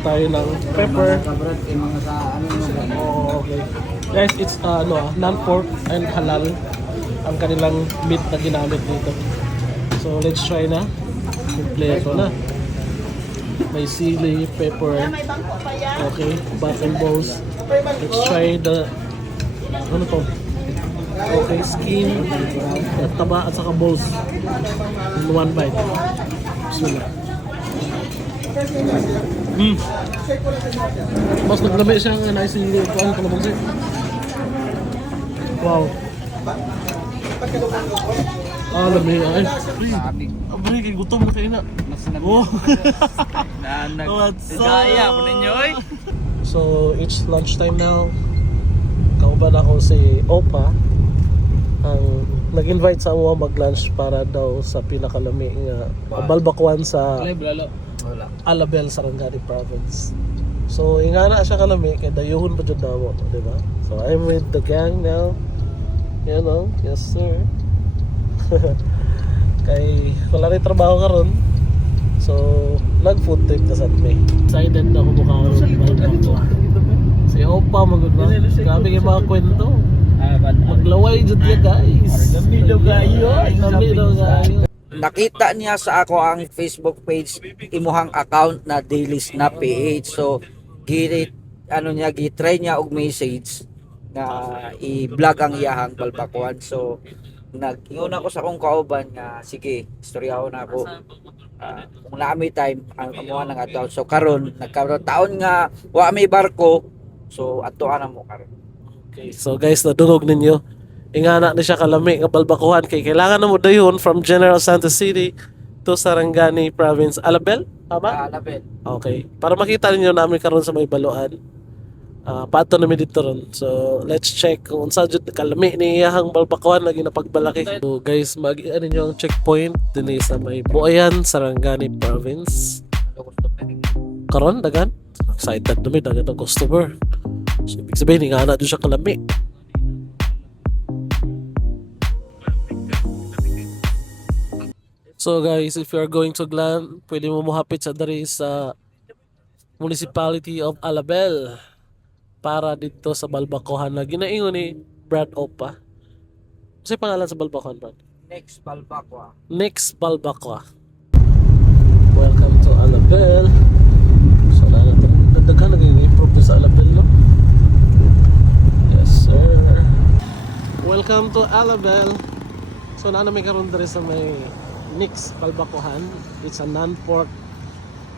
tayo ng pepper. Oh, okay. Guys, it's non-pork and halal ang kanilang meat na ginamit dito. So let's try na. Kompleto na. May sili, pepper. Okay, bat and balls. Let's try the ano to? Okay, skin, taba at saka balls in one bite. Sula. Mas naglami siya ng nice yung kuhan ko labang sir. Wow. Lami ay. Abri kay gutom na kayo na. Oh. What's up? So it's lunchtime now. Kauban ako si Opa ang nag-invite sa ako mag-lunch para daw sa pinakalami nga balbakuan sa Alabel, Sarangani Province. So ingana siya kalami kay dayuhon pa jud daw, di ba? So I'm with the gang now. You know, yes sir. Kay wala rin trabaho karon. So nag-food trip ta sa me. Excited na ako mukha ko. Si Opa magud ba? Grabe kay mga kwento. Maglaway jud ya guys. Namido kayo. Nakita niya sa ako ang Facebook page imuhang account na Daily Snap PH. So gi-try niya og message na i-vlog ang iyahang balbakuan. So nag-ingon ako sa akong kauban nga sige, istoryahon ako. Kung naami time ang amuha ng adlaw. So karon nagkaroon taon nga wa may barko. So atoan na mo karon. Okay, so guys, nadungog ninyo. Ingana na siya kalami nga balbakuhan kay kailangan na mo dayon from General Santos City to Sarangani Province. Alabel? Tama? Alabel. Okay. Para makita ninyo namin karon sa may baluan. Pato namin dito ron. So, let's check kung unsa jud kalami ni iyahang balbakuhan na ginapagbalaki. So, guys, mag-ano niyo ang checkpoint dinhi sa may Buayan, Sarangani Province. Karon dagan. Excited namin dagan ang customer. So, ibig sabihin, ingana doon siya kalami. So guys, if you are going to Glan, pwede mo muhapit sa dari sa Municipality of Alabel para dito sa balbakuhan na ginaingon ni Brad Opa. Kasi pangalan sa balbakuhan, Brad? Next Balbacua. Next Balbacua. Welcome to Alabel. So nagdaghan nag-improve sa Alabel, no? Yes, sir. Welcome to Alabel. So may karon diri sa may Next Balbakuhan. It's a non-pork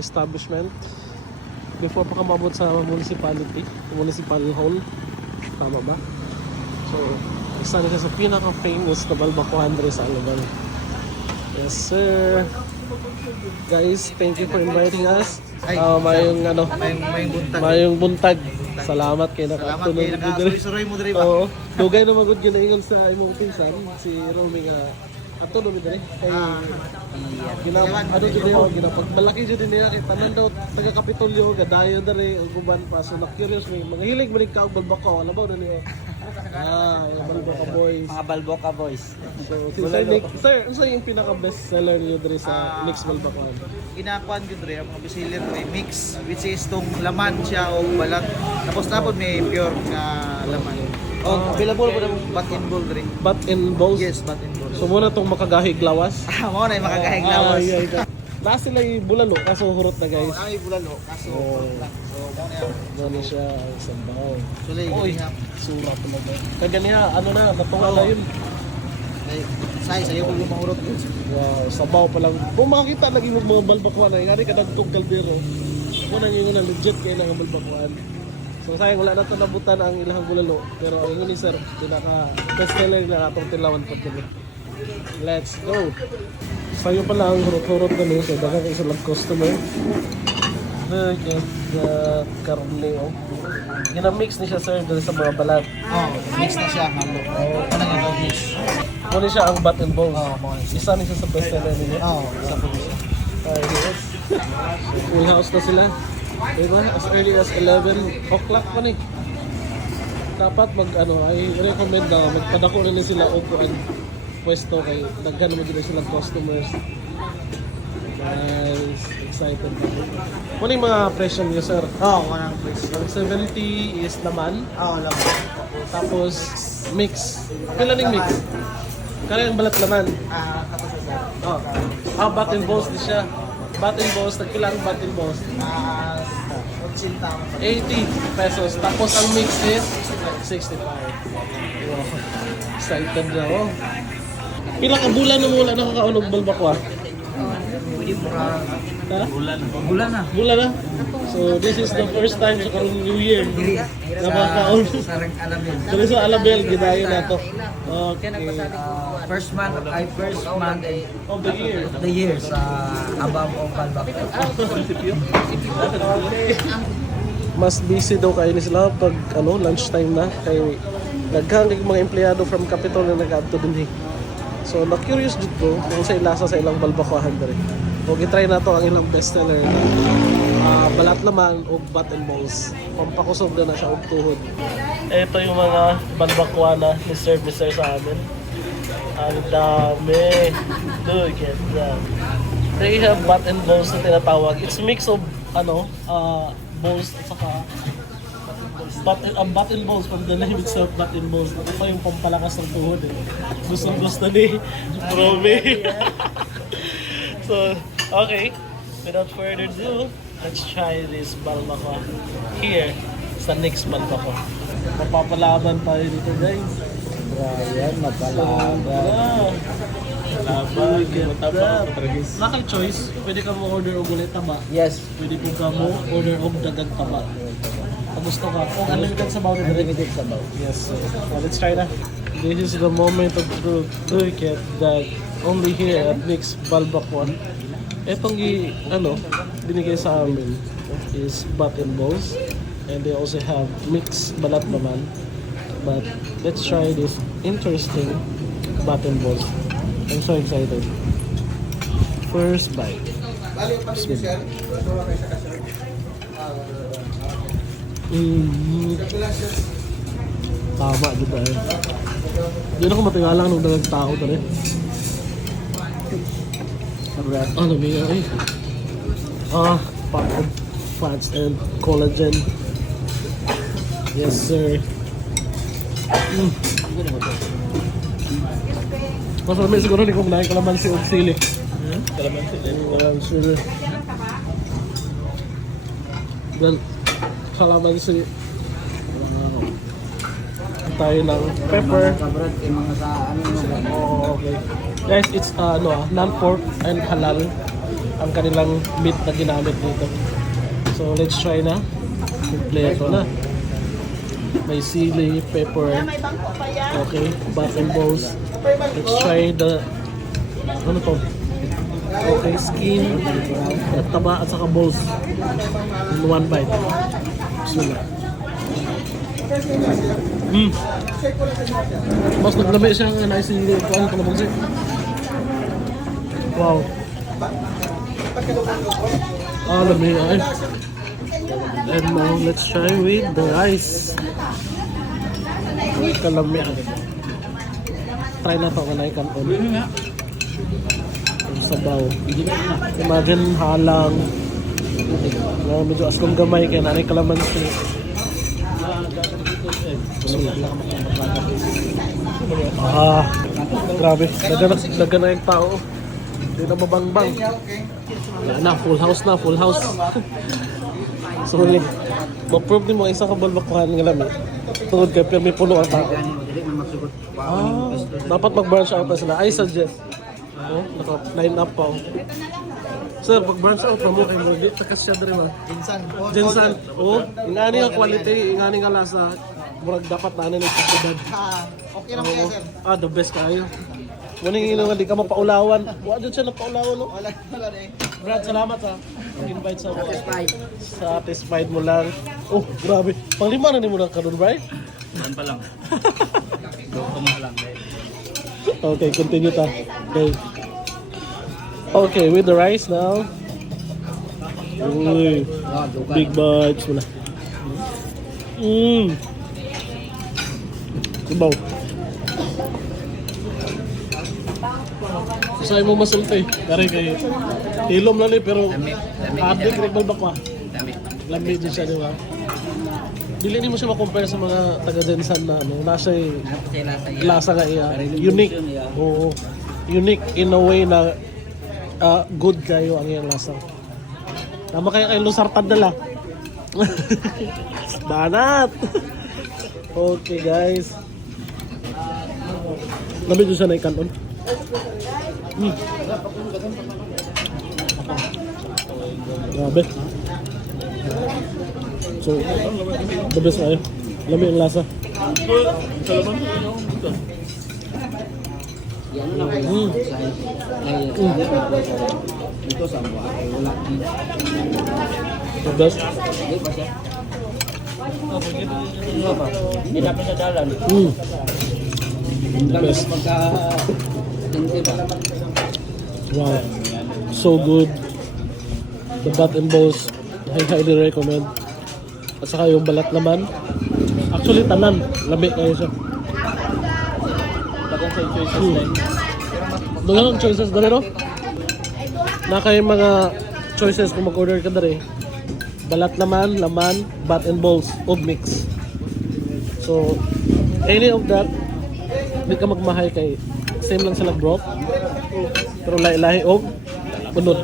establishment. Before pa ka mabot sa municipal hall. Tama ba? So, isa na siya sa pinaka-famous na balbakuhan diri sa Alabel. Yes, sir. Guys, thank you for inviting us. Mayong buntag. Salamat kay nakatulog mo diri. Oo. Dugay na magud ginaingon sa imong pinsan si Romy nga ato no diri kay ginapagmalaki jud niya kay tanan daw taga Kapitolyo gadayo diri ug uban pa so na curious may mga hilig man ka og balbakaw alabaw na niyo. Balboca Boys. Mga Balboca Boys. So, sir, ano yung pinaka-best seller niyo diri sa Mix Balbacoan? Inakuan ko dre ang mga bestseller may mix which is tong laman siya o balat. Tapos may pure nga laman. Available po ng bat and ball dre. Bat and balls? Yes, bat and ball. So muna tong makagahig lawas? Mao na yung makagahig lawas. Na sila yung bulalo kaso hurot na guys. Ay bulalo kaso hurot lang. So mao na yan. Muna siya ang sambaw. Oy, sura talaga. Kaya niya, natungala yun. Sayo ko yung mahurot. Wow, sabaw pa lang. Kung makakita lagi yung mga balbakuan na, ingani ka nagtong kaldero. Muna yung legit kayo ng balbakuan. So sayang wala na ito nabutan ang ilang bulalo. Pero ang yun ni sir, best seller na atong tilawan pa dito. Let's go! Sayo pala ang hurot-hurot na niyo. So dagang isa lang customer. Look at the karne. Ginamix ni siya sir dito sa mga balat. Mix na siya. Ano nga mix? Muna siya ang bat and balls. Isa ni siya sa best seller niya. isa po siya. Yes. So, full house na sila. Diba? As early as 11 o'clock pa ni. Dapat I recommend na magpadako na sila o ang pwesto kay daghan naman din silang customers. Nice. Excited na. Ano yung mga presyo niyo, sir? Oo, walang place. Ang 70 is laman, Oo, laman. tapos mix. Kailan yung mix? Kaya yung balat laman. Kapatid. Oh. Bat and balls din siya. Bat and balls, nagkilang bat and balls. 80 pesos. Tapos ang mix is 65. Wow. Excited na ako. Pila ka bulan na mula nakakaunog balbakwa? Ha? Bulan na. Bulan na? So this is the first time sa karong New Year na makakaunog. Sarang Alabel. Dali sa Alabel, gidayo na to. Okay. First month Of the year. the year sa above of Balbakwan. Mas busy daw kayo ni sila pag lunchtime na kay daghang kay mga empleyado from Capitol na nag-adto din. So na-curious jud ko kung sa ilasa sa ilang balbakwahan diri. O gitry na to ang ilang bestseller na balat laman o bat and balls. Pampakusog na siya og tuhod. Ito yung mga balbakwa na ni-serve sa amin. Ang dami. Look at that. They have bat and balls na tinatawag. It's mix of balls at saka bat and balls from the name itself, bat and balls. Ito pa yung pampalakas ng tuhod eh. Gusto ni Romy. So, okay. Without further ado, let's try this balbakwa here sa next balbakwa. Mapapalaban tayo dito guys. Yan, mapalaban. Nakal choice, pwede ka mo order og ulit taba. Yes, Pwede po ka mo order og dagang taba. Kung gusto ka, kung unlimited sa bawat unlimited sabaw. Yes, sir. Well, let's try na. This is the moment of truth. Look at that. Only here at Nick's Balbakwan. Etong binigay sa amin is bat and balls. And they also have mixed balat naman. But let's try this interesting bat and balls. I'm so excited. First bite. Tama dito eh. Hindi na ako matingalang nung dagang tao to rin. Lamig eh. Packed of fats and collagen. Yes sir. Mas marami siguro hindi ko manahin kalamansi o sili. Kalamansi. Well, kalamansi. Tayo ng pepper. Oh, okay. Guys, it's non-pork and halal ang kanilang meat na ginamit dito. So let's try na. Kompleto na. May sili, pepper. Okay, bat and balls. Let's try the okay, skin, at taba at saka balls in one bite. Bismillah. Mas naglami siya ng naisili ko ang kalabagsi. Wow. Lami ay. And now let's try with the rice. Kalami. Try na ito kanay kanon. Sabaw. Imagine halang. Medyo aslong gamay kaya nanay kalamansi. Grabe. Daga na yung tao. Hindi na mabangbang. Wala na, full house. So, ma-prove din mo isang kabalbakuhan ng lami. Tungod kay pero may puno ang tao. Dapat mag-branch out na sila. I suggest. Naka-line up pa. Sir, pag-branch out na mo kayo mo. Takas siya rin ha. Jinsan. Ingani nga quality, ingani nga lasa. Murag dapat na ano yung pagkudad. Okay lang kaya, sir. The best kayo. Muning ino nga, di ka mapaulawan. Wala dyan siya napaulawan, no? Wala eh. Brad, salamat ha. Invite sa Satisfied mo lang. Oh, grabe. Panglima na ni mo na kanon, Bri? Yan pa lang. Okay, continue ta. Okay, with the rice now. Uy, big bites muna. Sabaw. Sa imo masulti, kare kay ilom na ni pero adik rin balbakwa. Lamig din siya, di ba? Dili ni mo siya ma-compare sa mga taga-Jensan na ano, nasa lasa nga iya. Unique. Oo. Unique in a way na good kayo ang iyang lasa. Tama kayo kay Lusartan dala. Banat! Okay guys. Lamig din siya na ikanon. Grabe. So, the best kayo. Lamig ang lasa. The best. Hindi na sa dalan. The best. Wow. So good. The bat and balls. I highly recommend. At saka yung balat naman. Actually, tanan. Lamig kayo siya. Doon choices dali no? Na kayo mga choices kung mag-order ka dali. Balat naman, laman, bat and balls, of mix. So, any of that, hindi ka magmahay kay same lang sila broth. Pero lahi-lahi og bunot.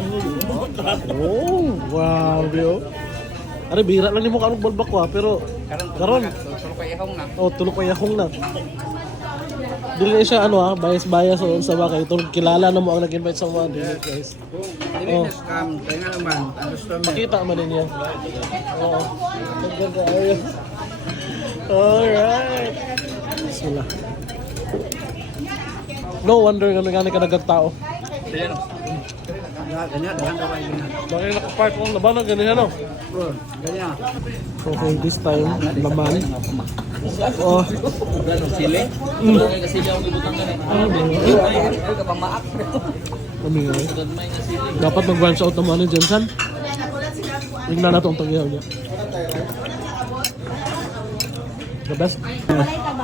Oh, wow, bro. Ari bira lang nimo kanong balbakwa pero karon Tulog kay ihong na. oh tulok kay akong na. Dili na siya ano bias-bias o sa bakay tulog kilala na mo ang nag-invite sa mga dili guys. Dili na scam, kaya nga naman, gusto mo. Makita man ninyo. Oo. Ganda ayo. Alright. Bismillah. No wonder nga nagani ka nagtao. Ganyan, dahan daw ay ganyan. Bakit naka-park ng labanan ganyan ano? Ganyan. Okay, this time laman. Oh. Sili? Kasi ako gibutang ka Ay ka pamaak. Kami nga. Dapat mag-branch out naman ni Jensen. Tingnan natin ang tagyaw niya. The best.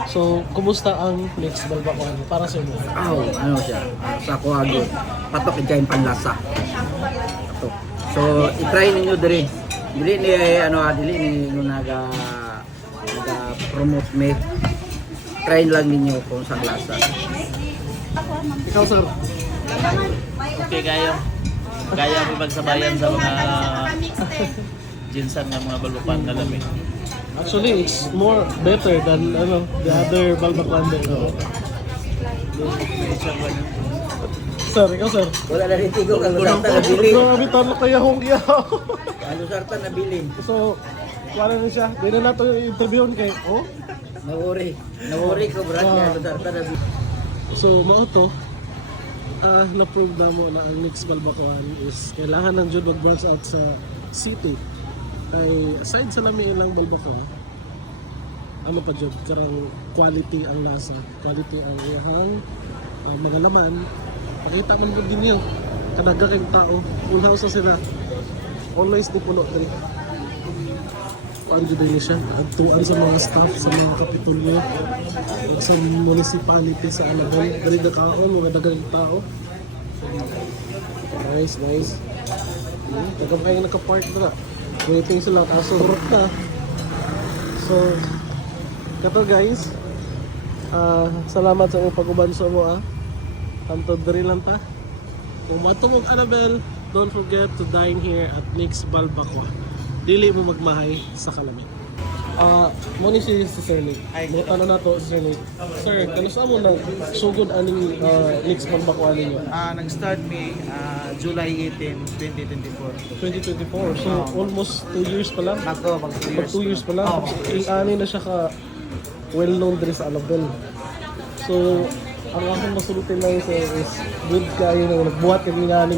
So, kumusta ang next balbakwan para sa inyo? Ano siya? Sa kuwago. Patok ikain panlasa. Patok. So, i-try ninyo diri. Dili ni dili ni promote me. Try lang ninyo kung sa lasa. Ikaw, sir. Okay kayo. Kaya mo magsabayan sa mga ginsan ng mga balupan na lamig. Actually, it's more better than the other balbakwan din. Sir, ikaw, sir. Wala na rin tigo kang lusartan na bilin. Grabe, talo kaya hong iyaw. Ang lusartan na bilin. So, wala na siya. Di na nato yung interview kay, oh. Nawori ko brad kaya lusartan na bilin. So, mao to, na-prove na mo na ang next balbakwan is kailangan ng Jud mag-branch out sa city. Ay, aside sa lami ilang balbakwan, ano pa Jud, karang quality ang lasa, quality ang iyahang mga laman. Pakita man po din yun. Kadaga kayong tao. Full house na sila. Always di puno dali. Paano din siya? Agtuan sa mga staff, sa mga kapitulyo, at sa municipality sa Alabang. Dali na kaon, mga dagang tao. Nice, nice. Tagam kayo nakapark na. Waiting sila, kaso rot na. So, kato guys, salamat sa inyong pag-uban sa mo Antod diri lang ta. Kung matungog Annabelle, don't forget to dine here at Nick's Balbakwa. Dili mo magmahay sa Kalamit. Muna si Sir Nick. Buta na nato si Sir Nick. Sir, kanusa mo na sugod aning Nick's Balbakwa ninyo? Nag-start May July 18, 2024. 2024. So almost 2 years pa lang. Mag 2 years. Mag 2 years pa lang. Ani na siya ka well-known diri sa Alabel. So, ang akong masulutin lang is good kayo na nagbuhat kami nga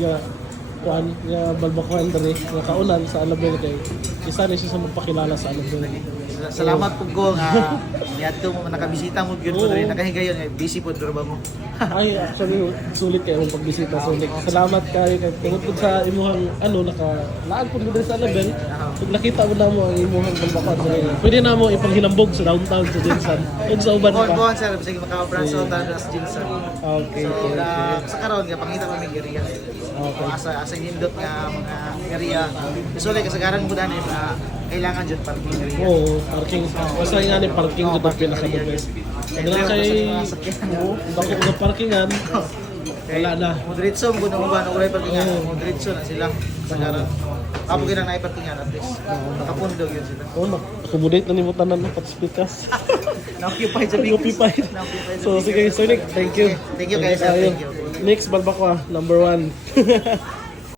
kuan nga balbakwan diri nga kaunan sa Alabel kay isa na siya sa magpakilala sa Alabel. Salamat po ko nga niadto mo nakabisita mo gyud ko Oo. diri nakahigayon nga busy po diri ba mo. Ay, actually, sulit kayo ang pagbisita. Sulit. Salamat kayo. Tungkol po sa imuhang, nakalaan po dito sa level. Pag nakita mo na mo ang imuhang balbakuan sa ngayon. Pwede na mo ipanghinambog sa downtown sa Jinsan. Huwag sa uban Bon pa. sir bisag maka-branch out sa Jinsan. Okay, So okay. sa karon nga pangita pa mi area. Okay. Asa nindot nga mga area. Usually kasagaran mo dani na kailangan jud parking area. Oo, parking. Basta nga ni parking ko ito pinaka-the best. Kaya kay, oo, bako na parkingan, wala na. Moderitso mo na uban og parkingan. Oo. Moderitso na sila kasagaran. Apo gina na parkingan at least. Nakapundog yun sila. Oo, accommodate na ni mo tanan ng patispikas. Na-occupy sa big Occupied. So sige, Sonic, thank you. Thank you guys, sir. Thank you. Next, Balbakwa, number 1.